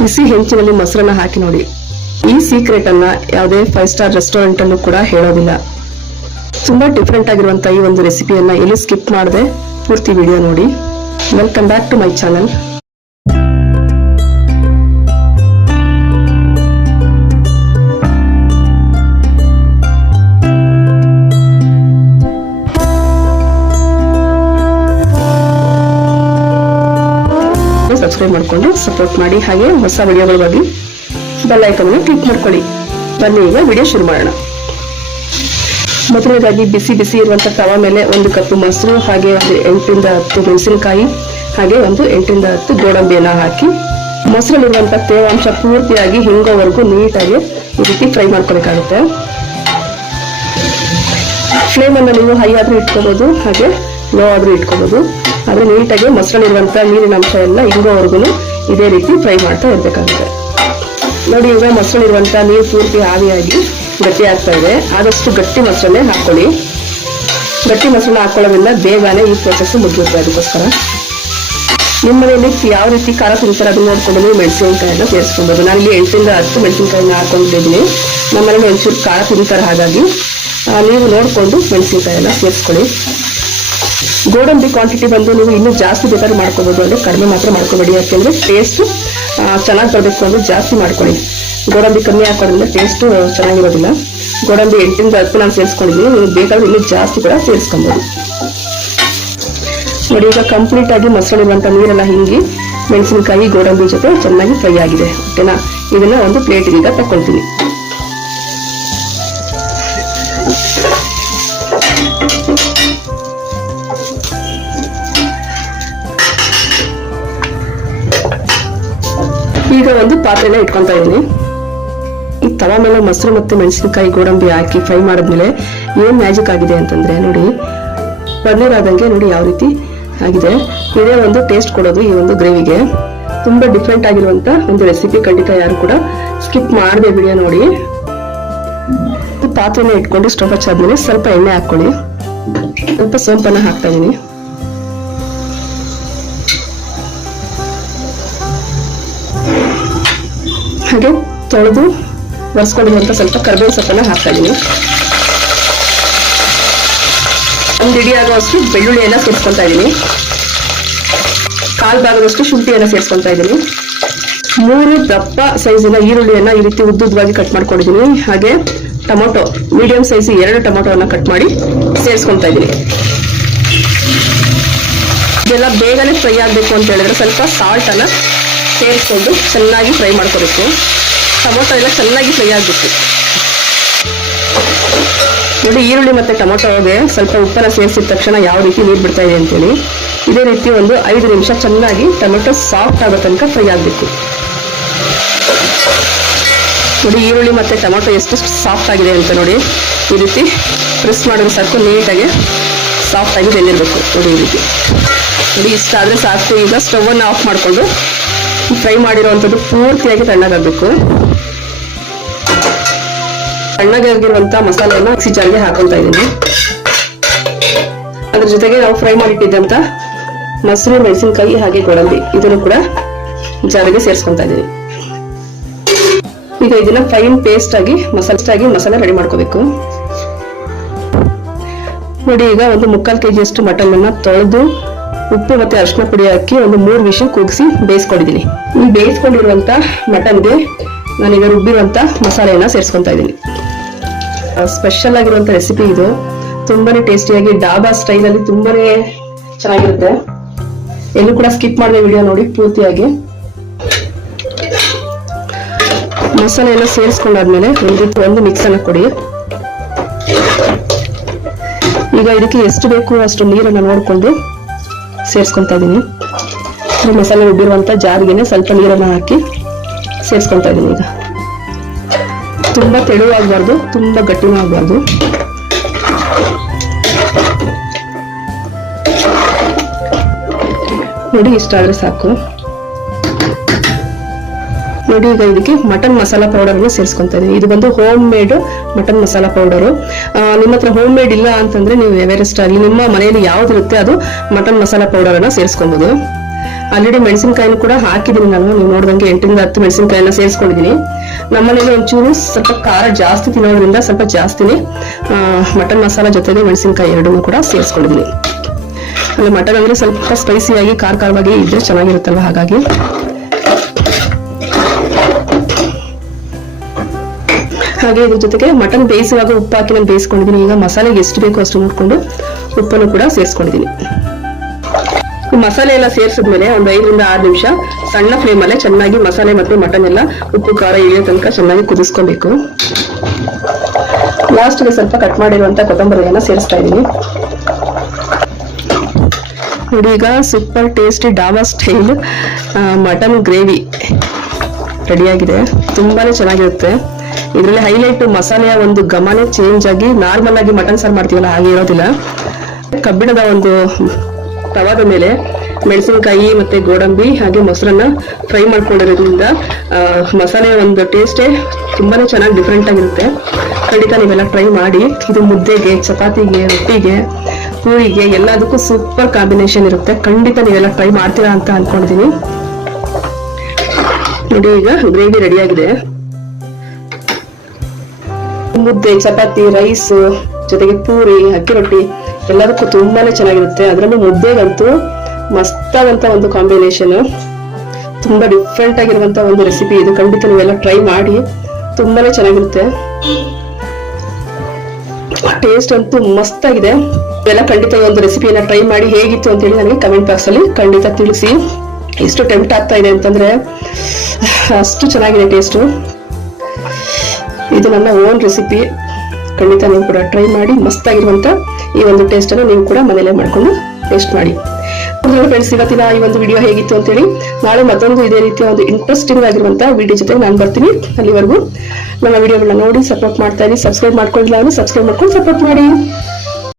ಬಿಸಿ ಹೆಂಚಿನಲ್ಲಿ ಮೊಸರನ್ನ ಹಾಕಿ ನೋಡಿ. ಈ ಸೀಕ್ರೆಟ್ ಅನ್ನ ಯಾವುದೇ 5 ಸ್ಟಾರ್ ರೆಸ್ಟೋರೆಂಟ್ ಅಲ್ಲೂ ಕೂಡ ಹೇಳೋದಿಲ್ಲ. ತುಂಬಾ ಡಿಫ್ರೆಂಟ್ ಆಗಿರುವಂತ ಈ ಒಂದು ರೆಸಿಪಿಯನ್ನ ಎಲ್ಲಿ ಸ್ಕಿಪ್ ಮಾಡದೆ ಪೂರ್ತಿ ವಿಡಿಯೋ ನೋಡಿ. Welcome back to my channel. Subscribe ಮಾಡ್ಕೊಂಡು ಸಪೋರ್ಟ್ ಮಾಡಿ, ಹಾಗೆ ಹೊಸ ವಿಡಿಯೋಗಳಿಗಾಗಿ ಬೆಲ್ ಐಕಾನ್ ಕ್ಲಿಕ್ ಮಾಡ್ಕೊಳ್ಳಿ. ಬನ್ನಿ ಈಗ ವಿಡಿಯೋ ಶುರು ಮಾಡೋಣ. ಮೊದಲನೇದಾಗಿ ಬಿಸಿ ಬಿಸಿ ಇರುವಂತಹ ತವಾ ಮೇಲೆ 1 ಕಪ್ ಮೊಸರು, ಹಾಗೆ ಒಂದು 8 ರಿಂದ 10 ಮೆಣಸಿನಕಾಯಿ, ಹಾಗೆ ಒಂದು 8 ರಿಂದ 10 ಗೋಡಂಬಿಯನ್ನ ಹಾಕಿ ಮೊಸರಲ್ಲಿರುವಂತಹ ತೇವಾಂಶ ಪೂರ್ತಿಯಾಗಿ ಹಿಂಗೋವರೆಗೂ ನೀಟಾಗಿ ಈ ರೀತಿ ಫ್ರೈ ಮಾಡ್ಕೊಬೇಕಾಗುತ್ತೆ. ಫ್ಲೇಮ್ ಅನ್ನು ನೀವು ಹೈ ಆದ್ರೂ ಇಟ್ಕೋಬಹುದು, ಹಾಗೆ ಲೋ ಆದ್ರೂ ಇಟ್ಕೋಬಹುದು. ಆದ್ರೆ ನೀಟಾಗಿ ಮೊಸರಲ್ಲಿರುವಂತಹ ನೀರಿನ ಅಂಶ ಎಲ್ಲ ಹಿಂಗೋವರೆಗೂ ಇದೇ ರೀತಿ ಫ್ರೈ ಮಾಡ್ತಾ ಇರ್ಬೇಕಾಗುತ್ತೆ. ನೋಡಿ, ಈಗ ಮೊಸರಲ್ಲಿರುವಂತಹ ನೀರು ಪೂರ್ತಿ ಆವಿಯಾಗಿ ಗಟ್ಟಿ ಆಗ್ತಾ ಇದೆ. ಆದಷ್ಟು ಗಟ್ಟಿ ಮೊಸರನ್ನೇ ಹಾಕೊಳ್ಳಿ. ಗಟ್ಟಿ ಮೊಸರನ್ನ ಹಾಕೊಳ್ಳೋದ್ರಿಂದ ಬೇಗನೆ ಈ ಪ್ರೊಸೆಸ್ ಮುಗಿಯುತ್ತೆ. ಅದಕ್ಕೋಸ್ಕರ ನಿಮ್ಮ ಮನೆಯಲ್ಲಿ ಯಾವ ರೀತಿ ಖಾರ ತಿಂತಾರೆ ಅದನ್ನ ನೋಡ್ಕೊಂಡು ನೀವು ಮೆಣಸಿನಕಾಯಿನ ಸೇರಿಸ್ಕೊಬೋದು. ನಾನಿಲ್ಲಿ 8 ರಿಂದ 10 ಮೆಣಸಿನಕಾಯಿನ ಹಾಕೊಂಡಿದ್ದೀನಿ. ನಮ್ಮ ಮನೇಲಿ ಒಂಚೂರು ಖಾರ ತಿಂತಾರೆ, ಹಾಗಾಗಿ ನೀವು ನೋಡಿಕೊಂಡು ಮೆಣಸಿನಕಾಯಿನ ಸೇರಿಸ್ಕೊಳ್ಳಿ. ಗೋಡಂಬಿ ಕ್ವಾಂಟಿಟಿ ಬಂದು ನೀವು ಇನ್ನೂ ಜಾಸ್ತಿ ಬೇಕಾದ್ರೆ ಮಾಡ್ಕೋಬಹುದು, ಅಂದ್ರೆ ಕಡಿಮೆ ಮಾತ್ರ ಮಾಡ್ಕೋಬೇಡಿ. ಯಾಕೆಂದ್ರೆ ಟೇಸ್ಟ್ ಚೆನ್ನಾಗಿ ಬರಬೇಕು ಅಂದ್ರೆ ಜಾಸ್ತಿ ಮಾಡ್ಕೊಳ್ಳಿ. ಗೋಡಂಬಿ ಕಮ್ಮಿ ಹಾಕೋದ್ರಿಂದ ಟೇಸ್ಟ್ ಚೆನ್ನಾಗಿರೋದಿಲ್ಲ. ಗೋಡಂಬಿ 8 ರಿಂದ 10 ನಾನು ಸೇರಿಸ್ಕೊಂಡಿದ್ದೀನಿ. ನೀವು ಬೇಕಾದ್ರೆ ಇನ್ನೂ ಜಾಸ್ತಿ ಕೂಡ ಸೇರಿಸ್ಕೊಬಹುದು. ನೋಡಿ, ಈಗ ಕಂಪ್ಲೀಟ್ ಆಗಿ ಮೊಸರಲ್ಲಿರುವಂತ ನೀರೆಲ್ಲ ಹಿಂಗಿ ಮೆಣಸಿನಕಾಯಿ ಗೋಡಂಬಿ ಜೊತೆ ಚೆನ್ನಾಗಿ ಫ್ರೈ ಆಗಿದೆ. ಓಕೆನಾ? ಇದನ್ನ ಒಂದು ಪ್ಲೇಟ್ ಈಗ ತಕೊಳ್ತೀನಿ. ಈಗ ಒಂದು ಪಾತ್ರೆನ ಇಟ್ಕೊಂತಾ ಇದ್ದೀನಿ. ಈ ತವಾ ಮೇಲೆ ಮೊಸರು ಮತ್ತೆ ಮೆಣಸಿನಕಾಯಿ ಗೋಡಂಬಿ ಹಾಕಿ ಫ್ರೈ ಮಾಡಿದ್ಮೇಲೆ ಏನ್ ಮ್ಯಾಜಿಕ್ ಆಗಿದೆ ಅಂತಂದ್ರೆ, ನೋಡಿ ಪನ್ನೀರ್ ಆದಂಗೆ ನೋಡಿ ಯಾವ ರೀತಿ ಆಗಿದೆ. ಇದೇ ಒಂದು ಟೇಸ್ಟ್ ಕೊಡೋದು ಈ ಒಂದು ಗ್ರೇವಿಗೆ. ತುಂಬಾ ಡಿಫ್ರೆಂಟ್ ಆಗಿರುವಂತ ಒಂದು ರೆಸಿಪಿ. ಖಂಡಿತ ಯಾರು ಕೂಡ ಸ್ಕಿಪ್ ಮಾಡದೆ ವಿಡಿಯೋ ನೋಡಿ. ಪಾತ್ರೆನ ಇಟ್ಕೊಂಡು ಸ್ಟವ್ ಹಚ್ಚಾದ್ಮೇಲೆ ಸ್ವಲ್ಪ ಎಣ್ಣೆ ಹಾಕೊಳ್ಳಿ. ಸ್ವಲ್ಪ ಸೋಂಪನ್ನ ಹಾಕ್ತಾ ಇದೀನಿ. ಹಾಗೆ ತೊಳೆದು ಒರೆಸ್ಕೊಂಡಿರುವಂತ ಸ್ವಲ್ಪ ಕರಿಬೇವು ಸೊಪ್ಪನ್ನ ಹಾಕ್ತಾ ಇದೀನಿ. ಒಂದು ಇಡೀ ಆಗುವಷ್ಟು ಬೆಳ್ಳುಳ್ಳಿಯನ್ನ ಸೇರಿಸ್ಕೊಂತಾ ಇದೀನಿ. 1/4 ಭಾಗದಷ್ಟು ಶುಂಠಿಯನ್ನ ಸೇರಿಸ್ಕೊಂತಾ ಇದೀನಿ. 3 ದಪ್ಪ ಸೈಜಿನ ಈರುಳ್ಳಿಯನ್ನ ಈ ರೀತಿ ಉದ್ದುದ್ದವಾಗಿ ಕಟ್ ಮಾಡ್ಕೊಂಡಿದೀನಿ. ಹಾಗೆ ಟೊಮೊಟೊ ಮೀಡಿಯಂ ಸೈಜ್ 2 ಟೊಮೊಟೊವನ್ನ ಕಟ್ ಮಾಡಿ ಸೇರಿಸ್ಕೊಂತಾ ಇದೀನಿ. ಇದೆಲ್ಲ ಬೇಗನೆ ಫ್ರೈ ಆಗ್ಬೇಕು ಅಂತ ಹೇಳಿದ್ರೆ ಸ್ವಲ್ಪ ಸಾಲ್ಟ್ ಅನ್ನ ಸೇರಿಸ್ಕೊಂಡು ಚೆನ್ನಾಗಿ ಫ್ರೈ ಮಾಡ್ಕೋಬೇಕು. ಟೊಮೊಟೊ ಎಲ್ಲ ಚೆನ್ನಾಗಿ ಫ್ರೈ ಆಗ್ಬೇಕು. ನೋಡಿ, ಈರುಳ್ಳಿ ಮತ್ತೆ ಟೊಮೊಟೊಗೆ ಸ್ವಲ್ಪ ಉಪ್ಪನ್ನ ಸೇರಿಸಿದ ತಕ್ಷಣ ಯಾವ ರೀತಿ ನೀರು ಬಿಡ್ತಾ ಇದೆ ಅಂತೇಳಿ, ಇದೇ ರೀತಿ ಒಂದು 5 ನಿಮಿಷ ಚೆನ್ನಾಗಿ ಟೊಮೊಟೊ ಸಾಫ್ಟ್ ಆಗೋ ತನಕ ಫ್ರೈ ಆಗಬೇಕು. ನೋಡಿ, ಈರುಳ್ಳಿ ಮತ್ತೆ ಟೊಮೊಟೊ ಎಷ್ಟು ಸಾಫ್ಟ್ ಆಗಿದೆ ಅಂತ ನೋಡಿ. ಈ ರೀತಿ ಪ್ರೆಸ್ ಮಾಡಿದ್ರೆ ಸಾಕು, ನೀಟಾಗಿ ಸಾಫ್ಟ್ ಆಗಿ ಬೆಂದಿರಬೇಕು. ನೋಡಿ, ಈ ರೀತಿ ನೋಡಿ, ಇಷ್ಟ ಆದ್ರೆ ಸಾಕು. ಈಗ ಸ್ಟವ್ ಅನ್ನು ಆಫ್ ಮಾಡಿಕೊಂಡು ಫ್ರೈ ಮಾಡಿರುವಂಥದ್ದು ಪೂರ್ತಿಯಾಗಿ ತಣ್ಣಗಾಗಬೇಕು. ತಣ್ಣಗಾಗಿರುವಂತ ಮಸಾಲೆಯನ್ನ ಮಿಕ್ಸಿ ಜಾರ್ಗೆ ಹಾಕೊಳ್ತಾ ಇದ್ದೀನಿ. ಅದ್ರ ಜೊತೆಗೆ ನಾವು ಫ್ರೈ ಮಾಡಿಟ್ಟಿದ್ದಂತ ಮೊಸರು, ಮೆಣಸಿನಕಾಯಿ ಹಾಗೆ ಗೋಡಂಬಿ ಇದನ್ನು ಕೂಡ ಜಾರಿಗೆ ಸೇರಿಸ್ಕೊಂತಾ ಇದ್ದೀನಿ. ಈಗ ಇದನ್ನ ಫೈನ್ ಪೇಸ್ಟ್ ಆಗಿ ಮಸಾಲೆ ರೆಡಿ ಮಾಡ್ಕೋಬೇಕು. ನೋಡಿ, ಈಗ ಒಂದು 3/4 kg ಅಷ್ಟು ಮಟನ್ ಅನ್ನ ತೊಳೆದು ಉಪ್ಪು ಮತ್ತೆ ಅರಿಶಿನ ಪುಡಿ ಹಾಕಿ ಒಂದು 3 ವಿಷಲ್ ಕೂಗಿಸಿ ಬೇಯಿಸ್ಕೊಂಡಿದ್ದೀನಿ. ಈ ಬೇಯಿಸ್ಕೊಂಡಿರುವಂತ ಮಟನ್ಗೆ ನಾನೀಗ ರುಬ್ಬಿರುವಂತ ಮಸಾಲೆಯನ್ನ ಸೇರಿಸ್ಕೊಂತಾ ಇದ್ದೀನಿ. ಸ್ಪೆಷಲ್ ಆಗಿರುವಂತ ರೆಸಿಪಿ ಇದು. ತುಂಬಾನೇ ಟೇಸ್ಟಿಯಾಗಿ ಡಾಬಾ ಸ್ಟೈಲ್ ಅಲ್ಲಿ ತುಂಬಾನೇ ಚೆನ್ನಾಗಿರುತ್ತೆ. ಎಲ್ಲೂ ಕೂಡ ಸ್ಕಿಪ್ ಮಾಡದೆ ವಿಡಿಯೋ ನೋಡಿ ಪೂರ್ತಿಯಾಗಿ. ಮಸಾಲೆ ಎಲ್ಲ ಸೇರಿಸ್ಕೊಂಡಾದ್ಮೇಲೆ ಒಂದು ಮಿಕ್ಸ್ ಅನ್ನ ಕೊಡಿ. ಈಗ ಇದಕ್ಕೆ ಎಷ್ಟು ಬೇಕು ಅಷ್ಟು ನೀರನ್ನ ನೋಡ್ಕೊಂಡು ಸೇರಿಸ್ಕೊಂತಾ ಇದೀನಿ. ಮಸಾಲೆ ರುಬ್ಬಿರುವಂತ ಜಾರಿಗೆನೆ ಸ್ವಲ್ಪ ನೀರನ್ನ ಹಾಕಿ ಸೇರಿಸ್ಕೊಂತಾ ಇದೀನಿ. ಈಗ ತುಂಬಾ ತೆಳುವಾಗಬಾರ್ದು, ತುಂಬಾ ಗಟ್ಟಿನೂ ಆಗಬಾರ್ದು. ನೋಡಿ, ಇಷ್ಟ ಆದ್ರೆ ಸಾಕು. ನೋಡಿ, ಈಗ ಇದಕ್ಕೆ ಮಟನ್ ಮಸಾಲಾ ಪೌಡರ್ ಸೇರಿಸ್ಕೊಂತಾ ಇದೀನಿ. ಇದು ಬಂದು home made mutton masala powder. ನಿಮ್ಮ ಹತ್ರ ಹೋಮ್ ಮೇಡ್ ಇಲ್ಲ ಅಂತಂದ್ರೆ ನೀವು ಎವರೆಸ್ಟ್ ಆಗಲಿ ನಿಮ್ಮ ಮನೆಯಲ್ಲಿ ಯಾವ್ದಿರುತ್ತೆ ಅದು ಮಟನ್ ಮಸಾಲಾ ಪೌಡರ್ ಅನ್ನ ಸೇರಿಸ್ಕೊಬಹುದು. ಆಲ್ರೆಡಿ ಮೆಣಸಿನಕಾಯಿನೂ ಕೂಡ ಹಾಕಿದ್ದೀನಿ ನಾನು. ನೀವು ನೋಡಿದಂಗೆ 8 ರಿಂದ 10 ಮೆಣಸಿನಕಾಯಿನ ಸೇರಿಸ್ಕೊಂಡಿದ್ದೀನಿ. ನಮ್ಮನೇಲಿ ಒಂಚೂರು ಸ್ವಲ್ಪ ಖಾರ ಜಾಸ್ತಿ ತಿನ್ನೋದ್ರಿಂದ ಸ್ವಲ್ಪ ಜಾಸ್ತಿನೇ ಮಟನ್ ಮಸಾಲ ಜೊತೆಗೆ ಮೆಣಸಿನಕಾಯಿ ಎರಡನ್ನೂ ಕೂಡ ಸೇರಿಸ್ಕೊಂಡಿದ್ದೀನಿ. ಅಲ್ಲಿ ಮಟನ್ ಅಂದ್ರೆ ಸ್ವಲ್ಪ ಸ್ಪೈಸಿಯಾಗಿ ಖಾರವಾಗಿ ಇದ್ರೆ ಚೆನ್ನಾಗಿರುತ್ತಲ್ವ, ಹಾಗಾಗಿ ಹಾಗೆ ಇದ್ರ ಜೊತೆಗೆ ಮಟನ್ ಬೇಯಿಸುವಾಗ ಉಪ್ಪು ಹಾಕಿ ನಾನು ಬೇಯಿಸ್ಕೊಂಡಿದ್ದೀನಿ. ಈಗ ಮಸಾಲೆಗೆ ಎಷ್ಟು ಬೇಕೋ ಅಷ್ಟು ನೋಡ್ಕೊಂಡು ಉಪ್ಪನ್ನು ಕೂಡ ಸೇರಿಸ್ಕೊಂಡಿದ್ದೀನಿ. ಮಸಾಲೆ ಎಲ್ಲ ಸೇರಿಸಿದ್ಮೇಲೆ ಒಂದು 5 ರಿಂದ 6 ನಿಮಿಷ ಸಣ್ಣ ಫ್ಲೇಮ್ ಅಲ್ಲೇ ಚೆನ್ನಾಗಿ ಮಸಾಲೆ ಮತ್ತೆ ಮಟನ್ ಎಲ್ಲ ಉಪ್ಪು ಖಾರ ಇಳಿಯೋ ತನಕ ಚೆನ್ನಾಗಿ ಕುದಿಸ್ಕೊಬೇಕು. ಲಾಸ್ಟ್ಗೆ ಸ್ವಲ್ಪ ಕಟ್ ಮಾಡಿರುವಂತ ಕೊತ್ತಂಬರಿಯನ್ನ ಸೇರಿಸ್ತಾ ಇದ್ದೀನಿ. ನೋಡಿ, ಈಗ super tasty dhaba style mutton gravy ರೆಡಿಯಾಗಿದೆ. ತುಂಬಾನೇ ಚೆನ್ನಾಗಿರುತ್ತೆ. ಇದರಲ್ಲಿ ಹೈಲೈಟ್ ಮಸಾಲೆಯ ಒಂದು ಘಮನೇ ಚೇಂಜ್ ಆಗಿ ನಾರ್ಮಲ್ ಆಗಿ ಮಟನ್ ಸಾರು ಮಾಡ್ತೀವಲ್ಲ ಹಾಗೆ ಇರೋದಿಲ್ಲ. ಕಬ್ಬಿಣದ ಒಂದು ತವಾದ ಮೇಲೆ ಮೆಣಸಿನಕಾಯಿ ಮತ್ತೆ ಗೋಡಂಬಿ ಹಾಗೆ ಮೊಸರನ್ನ ಫ್ರೈ ಮಾಡ್ಕೊಂಡಿರೋದ್ರಿಂದ ಮಸಾಲೆಯ ಒಂದು ಟೇಸ್ಟೇ ತುಂಬಾನೇ ಚೆನ್ನಾಗಿ ಡಿಫ್ರೆಂಟ್ ಆಗಿರುತ್ತೆ. ಖಂಡಿತ ನೀವೆಲ್ಲ ಟ್ರೈ ಮಾಡಿ. ಇದು ಮುದ್ದೆಗೆ, ಚಪಾತಿಗೆ, ರೊಟ್ಟಿಗೆ, ಪೂರಿಗೆ ಎಲ್ಲದಕ್ಕೂ ಸೂಪರ್ ಕಾಂಬಿನೇಷನ್ ಇರುತ್ತೆ. ಖಂಡಿತ ನೀವೆಲ್ಲ ಟ್ರೈ ಮಾಡ್ತೀರಾ ಅಂತ ಅನ್ಕೊಂಡಿದೀನಿ. ನೋಡಿ, ಈಗ ಗ್ರೇವಿ ರೆಡಿಯಾಗಿದೆ. ಮುದ್ದೆ, ಚಪಾತಿ, ರೈಸ್ ಜೊತೆಗೆ ಪೂರಿ, ಅಕ್ಕಿ ರೊಟ್ಟಿ ಎಲ್ಲದಕ್ಕೂ ತುಂಬಾನೇ ಚೆನ್ನಾಗಿರುತ್ತೆ. ಅದರಲ್ಲೂ ಮುದ್ದೆಗಂತೂ ಮಸ್ತಾದಂತ ಒಂದು ಕಾಂಬಿನೇಷನ್. ತುಂಬಾ ಡಿಫ್ರೆಂಟ್ ಆಗಿರುವಂತ ಒಂದು ರೆಸಿಪಿ ಇದು. ಖಂಡಿತ ನೀವೆಲ್ಲ ಟ್ರೈ ಮಾಡಿ, ತುಂಬಾನೇ ಚೆನ್ನಾಗಿರುತ್ತೆ. ಟೇಸ್ಟ್ ಅಂತೂ ಮಸ್ತ್ ಆಗಿದೆ. ಇವೆಲ್ಲ ಖಂಡಿತ ಈ ಒಂದು ರೆಸಿಪಿಯನ್ನ ಟ್ರೈ ಮಾಡಿ ಹೇಗಿತ್ತು ಅಂತ ಹೇಳಿ ನನಗೆ ಕಮೆಂಟ್ ಬಾಕ್ಸ್ ಅಲ್ಲಿ ಖಂಡಿತ ತಿಳಿಸಿ. ಎಷ್ಟು ಟೆಂಪ್ಟ್ ಆಗ್ತಾ ಇದೆ ಅಂತಂದ್ರೆ ಅಷ್ಟು ಚೆನ್ನಾಗಿದೆ ಟೇಸ್ಟು. ಇದು ನನ್ನ ಓನ್ ರೆಸಿಪಿ. ಖಂಡಿತ ನೀವು ಕೂಡ ಟ್ರೈ ಮಾಡಿ. ಮಸ್ತಾಗಿರುವಂತ ಈ ಒಂದು ಟೇಸ್ಟ್ ಅನ್ನು ನೀವು ಕೂಡ ಮನೇಲೆ ಮಾಡ್ಕೊಂಡು ಟೇಸ್ಟ್ ಮಾಡಿ. ಫ್ರೆಂಡ್ಸ್, ಇವತ್ತಿನ ಈ ಒಂದು ವಿಡಿಯೋ ಹೇಗಿತ್ತು ಅಂತೇಳಿ ನಾಳೆ ಮತ್ತೊಂದು ಇದೇ ರೀತಿಯ ಒಂದು ಇಂಟ್ರೆಸ್ಟಿಂಗ್ ಆಗಿರುವಂತ ವಿಡಿಯೋ ಜೊತೆ ನಾನು ಬರ್ತೀನಿ. ಅಲ್ಲಿವರೆಗೂ ನನ್ನ ವಿಡಿಯೋಗಳನ್ನ ನೋಡಿ ಸಪೋರ್ಟ್ ಮಾಡ್ತಾ ಇದ್ದೀನಿ. ಸಬ್ಸ್ಕ್ರೈಬ್ ಮಾಡ್ಕೊಂಡಿಲ್ಲ ಅಂದ್ರೆ ಸಬ್ಸ್ಕ್ರೈಬ್ ಮಾಡ್ಕೊಂಡು ಸಪೋರ್ಟ್ ಮಾಡಿ.